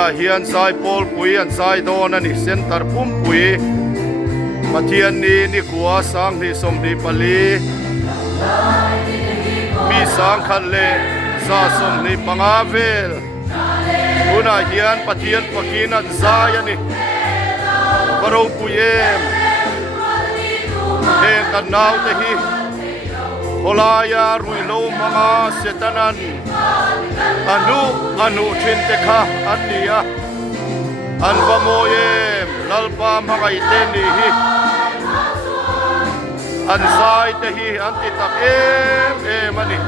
na hian sai pol pui an sai don ani center pum pui pathian ni kuwa sang ni som ni pali mi sang khan le sa som ni pangavel una hian pathian pakin an zai ani baro puyem he kan naw te hi holaya ruilo mga setanan anu thin te kha ania an vamoyem lalpa mga iten ni hi an zai te hi an titak mani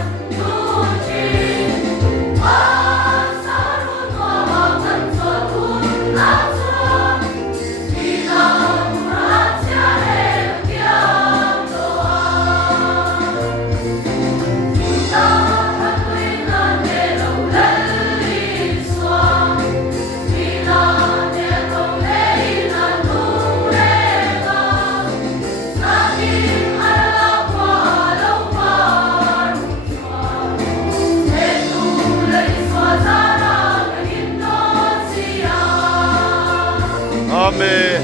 Amen.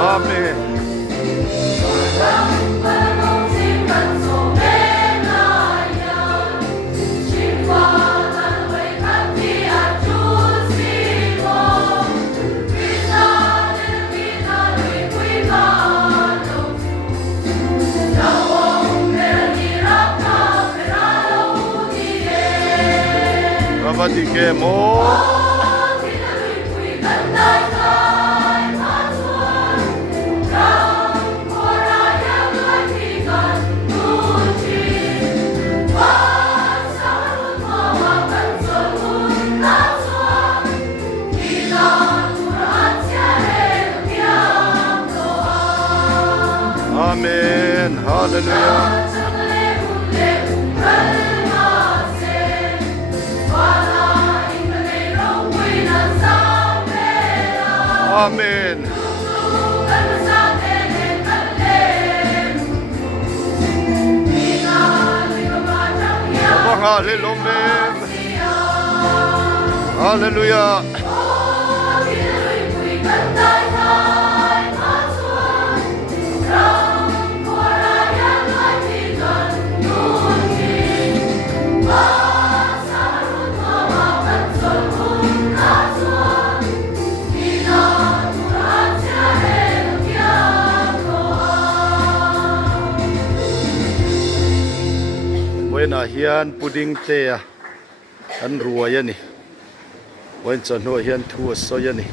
Amen. Vadikemo Amen. Hallelujah. Amen. Hallelujah. Na hian puding te an ruwa yani wen chon ho hian thu so yani